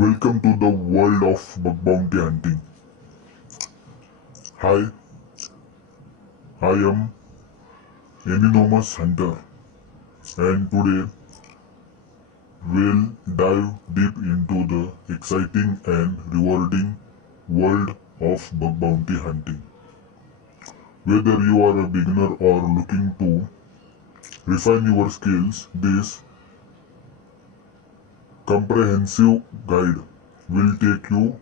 Welcome to the world of bug bounty hunting. Hi, I am Anonymous Hunter, and today we'll dive deep into the exciting and rewarding world of bug bounty hunting. Whether you are a beginner or looking to refine your skills, this comprehensive guide will take you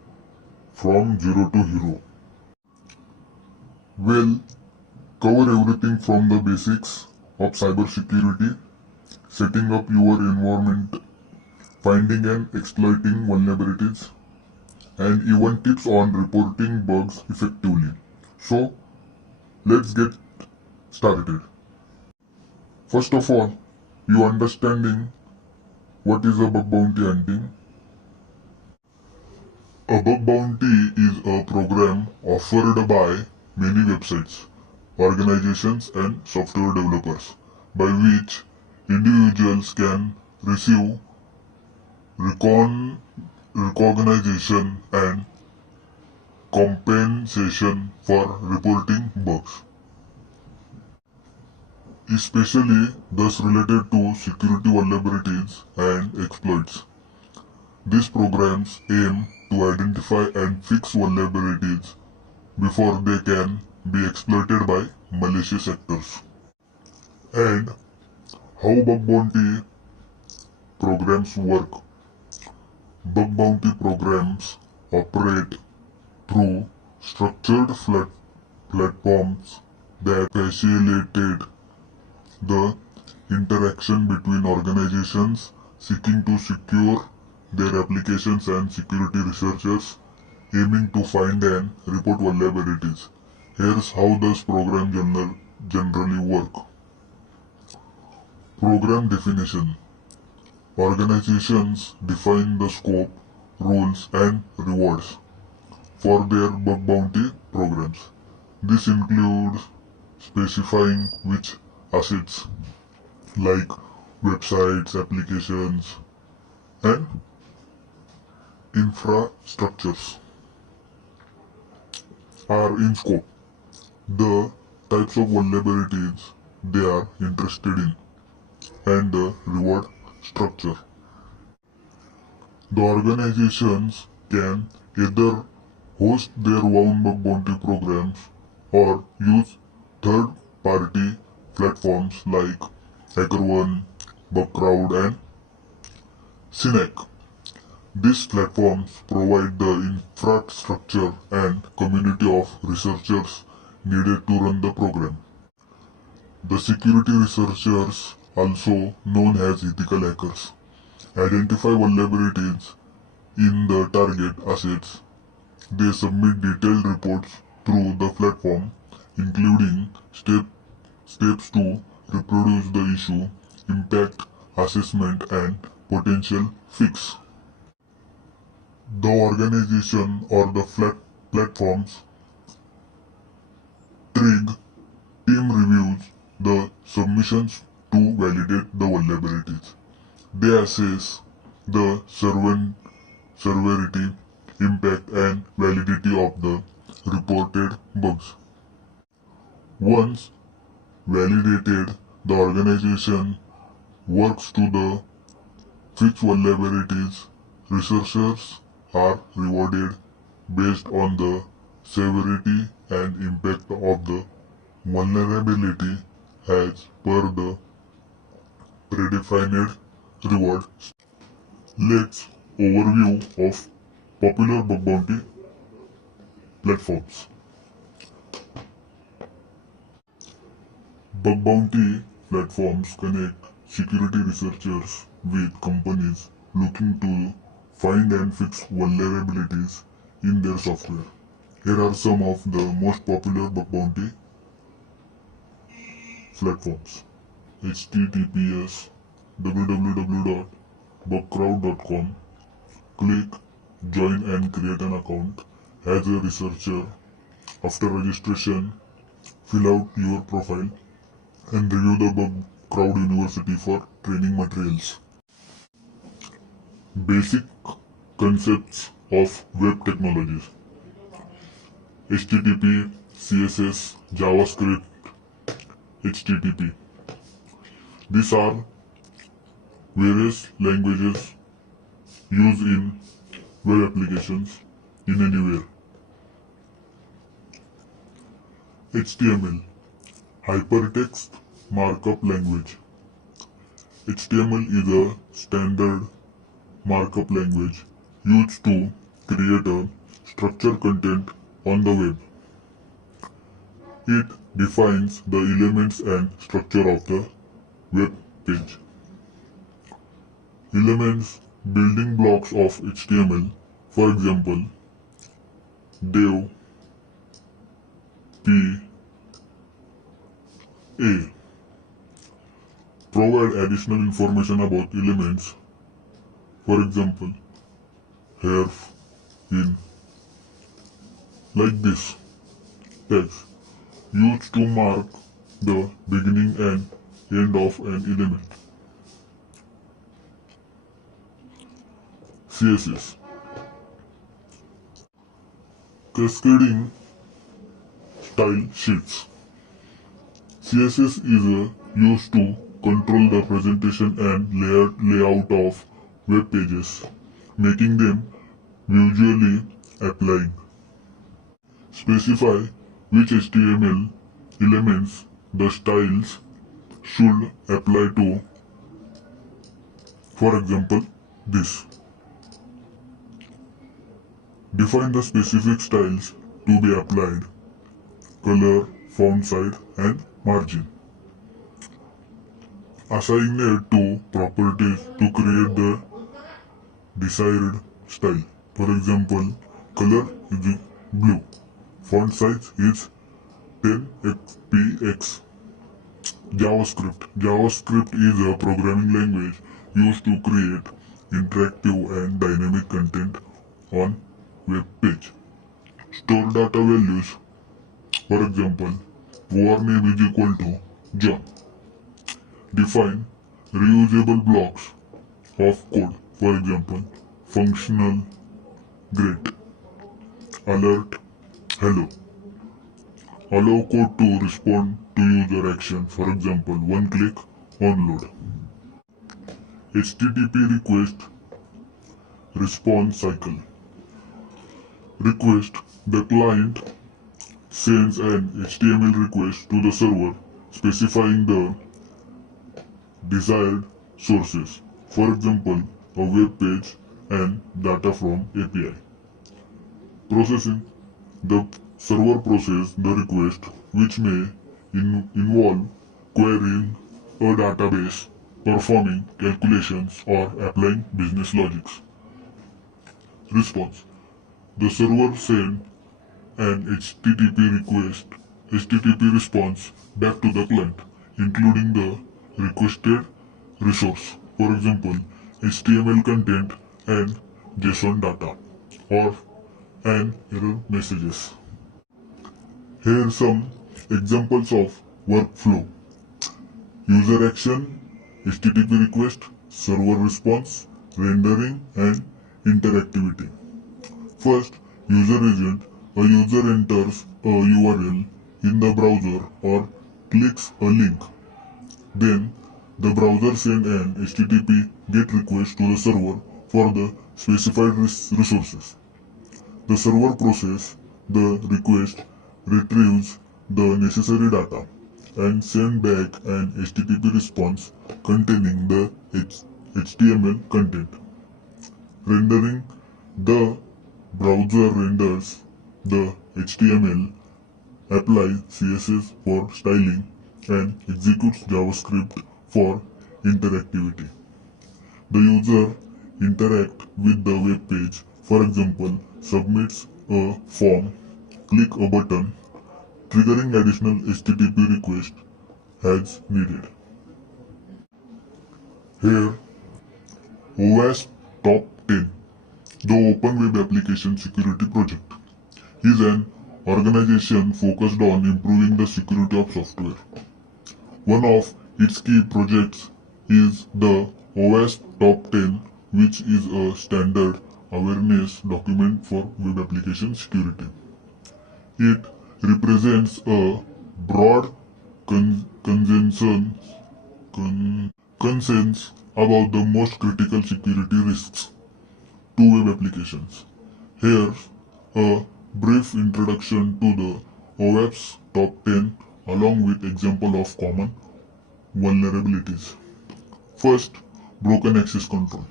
from zero to hero. We'll cover everything from the basics of cybersecurity, setting up your environment, finding and exploiting vulnerabilities, and even tips on reporting bugs effectively. So, let's get started. First of all, you understanding what is a bug bounty hunting. A bug bounty is a program offered by many websites, organizations, and software developers by which individuals can receive recognition and compensation for reporting bugs, especially those related to security vulnerabilities and exploits. These programs aim to identify and fix vulnerabilities before they can be exploited by malicious actors. And how bug bounty programs work. Bug bounty programs operate through structured platforms that facilitate the interaction between organizations seeking to secure their applications and security researchers aiming to find and report vulnerabilities. Here's how this program generally work. Program definition. Organizations define the scope, rules, and rewards for their bug bounty programs. This includes specifying which assets like websites, applications, and infrastructures are in scope, the types of vulnerabilities they are interested in, and the reward structure. The organizations can either host their own bug bounty programs or use third-party platforms like HackerOne, Bugcrowd, and Synac. These platforms provide the infrastructure and community of researchers needed to run the program. The security researchers, also known as ethical hackers, identify vulnerabilities in the target assets. They submit detailed reports through the platform, including steps to reproduce the issue, impact assessment, and potential fix. The organization or the platforms trig team reviews the submissions to validate the vulnerabilities. They assess the severity, impact, and validity of the reported bugs. Once validated, the organization works to the fix vulnerabilities. Researchers are rewarded based on the severity and impact of the vulnerability as per the predefined reward. Let's overview of popular bug bounty platforms. Bug bounty platforms connect security researchers with companies looking to find and fix vulnerabilities in their software. Here are some of the most popular bug bounty platforms. https www.bugcrowd.com. Click join and create an account as a researcher. After registration, fill out your profile and review the Bugcrowd University for training materials. Basic concepts of web technologies: HTTP, CSS, JavaScript, HTTP. These are various languages used in web applications in anywhere. HTML, Hypertext Markup Language. HTML is a standard markup language used to create a structured content on the web. It defines the elements and structure of the web page. Elements, building blocks of HTML, for example, div, p, a, provide additional information about elements, for example, herf, in, like this. Text, used to mark the beginning and end of an element. CSS, cascading style sheets. CSS is used to control the presentation and layout of web pages, making them visually appealing. Specify which HTML elements the styles should apply to. For example, this. Define the specific styles to be applied: color, font size, and margin. Assign it to properties to create the desired style. For example, color is blue. Font size is 10px. JavaScript is a programming language used to create interactive and dynamic content on web page. Store data values. For example, warname is equal to John. Define reusable blocks of code. For example, functional greet, alert, hello. Allow code to respond to user action. For example, one click onload. HTTP request response cycle. Request: the client sends an HTML request to the server specifying the desired sources. For example, a web page and data from API. Processing: the server processes the request, which may involve querying a database, performing calculations, or applying business logics. Response: the server sends an HTTP response back to the client, including the requested resource. For example, HTML content and JSON data, or an error messages. Here are some examples of workflow: user action, HTTP request, server response, rendering, and interactivity. First, user agent. A user enters a URL in the browser or clicks a link. Then, the browser sends an HTTP GET request to the server for the specified resources. The server processes the request, retrieves the necessary data, and sends back an HTTP response containing the HTML content. Rendering: the browser renders the HTML, applies CSS for styling, and executes JavaScript for interactivity. The user interacts with the web page, for example, submits a form, click a button, triggering additional HTTP request as needed. Here, OWASP Top 10, the Open Web Application Security Project, is an organization focused on improving the security of software. One of its key projects is the OWASP Top 10, which is a standard awareness document for web application security. It represents a broad consensus concerns about the most critical security risks to web applications. Here's a brief introduction to the OWASP top 10 along with example of common vulnerabilities. First, broken access control.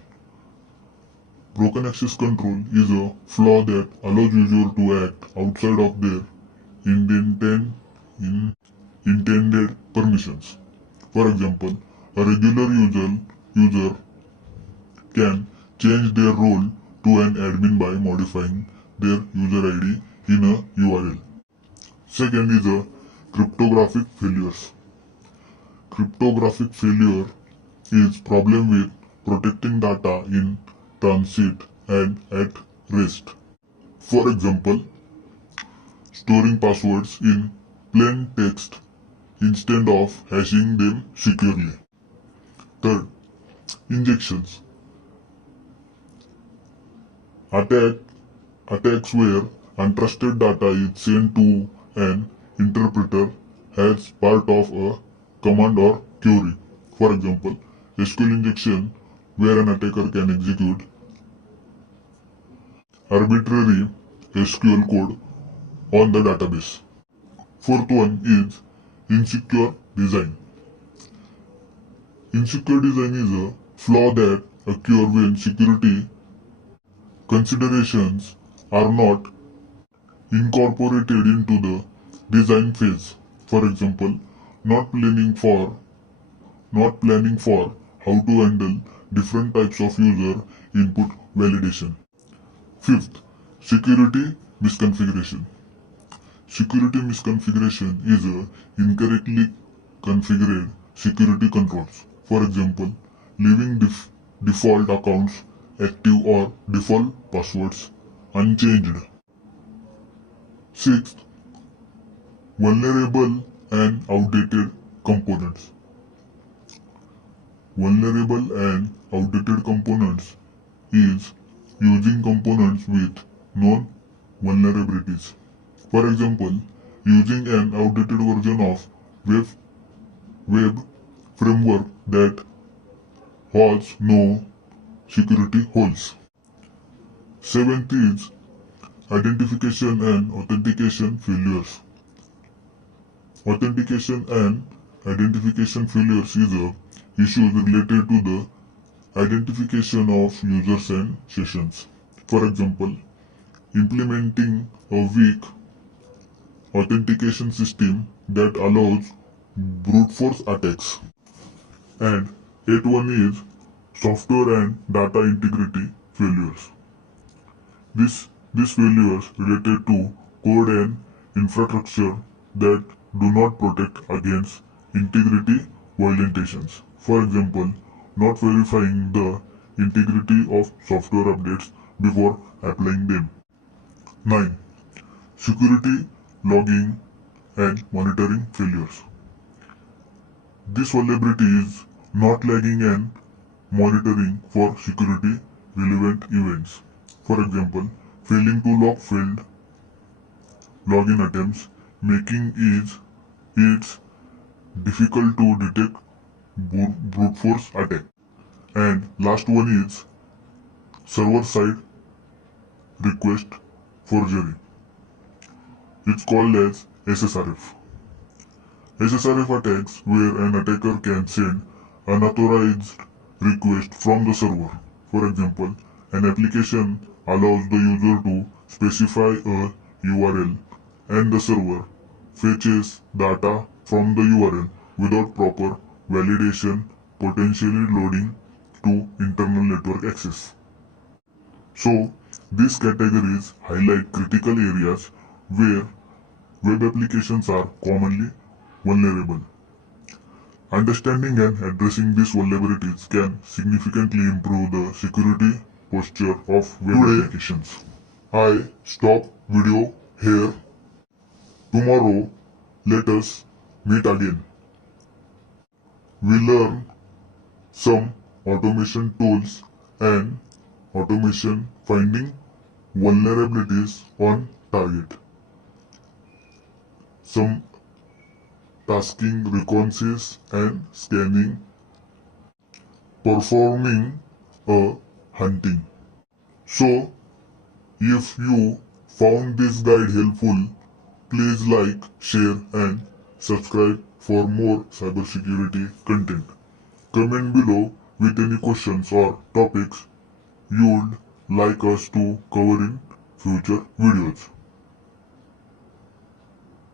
Broken access control is a flaw that allows users to act outside of their intended, intended permissions. For example, a regular user can change their role to an admin by modifying their user ID in a URL. Second is a cryptographic failures. Cryptographic failure is problem with protecting data in transit and at rest. For example, storing passwords in plain text instead of hashing them securely. Third, injections. Attacks where untrusted data is sent to an interpreter as part of a command or query. For example, SQL injection where an attacker can execute arbitrary SQL code on the database. Fourth one is insecure design. Insecure design is a flaw that occurs when security considerations are not incorporated into the design phase. For example, not planning for how to handle different types of user input validation. Fifth, security misconfiguration. Security misconfiguration is a incorrectly configured security controls. For example, leaving default accounts active or default passwords unchanged. Sixth, vulnerable and outdated components. Vulnerable and outdated components is using components with known vulnerabilities. For example, using an outdated version of web framework that has no security holes. Seventh is identification and authentication failures. Authentication and identification failures is a issue related to the identification of users and sessions. For example, implementing a weak authentication system that allows brute force attacks. And eighth one is software and data integrity failures. These failures related to code and infrastructure that do not protect against integrity violations. For example, not verifying the integrity of software updates before applying them. 9. Security logging and monitoring failures. This vulnerability is not logging and monitoring for security relevant events. For example, failing to log failed login attempts, making it difficult to detect brute force attack. And last one is server-side request forgery. It's called as SSRF. SSRF attacks where an attacker can send unauthorized request from the server. For example, an application allows the user to specify a URL and the server fetches data from the URL without proper validation, potentially leading to internal network access. So, these categories highlight critical areas where web applications are commonly vulnerable. Understanding and addressing these vulnerabilities can significantly improve the security posture of web applications. I stop video here. Tomorrow, let us meet again. We learn some automation tools and automation, finding vulnerabilities on target. Some tasking reconnaissance and scanning, performing a hunting. So, if you found this guide helpful, please like, share and subscribe for more cybersecurity content. Comment below with any questions or topics you'd like us to cover in future videos.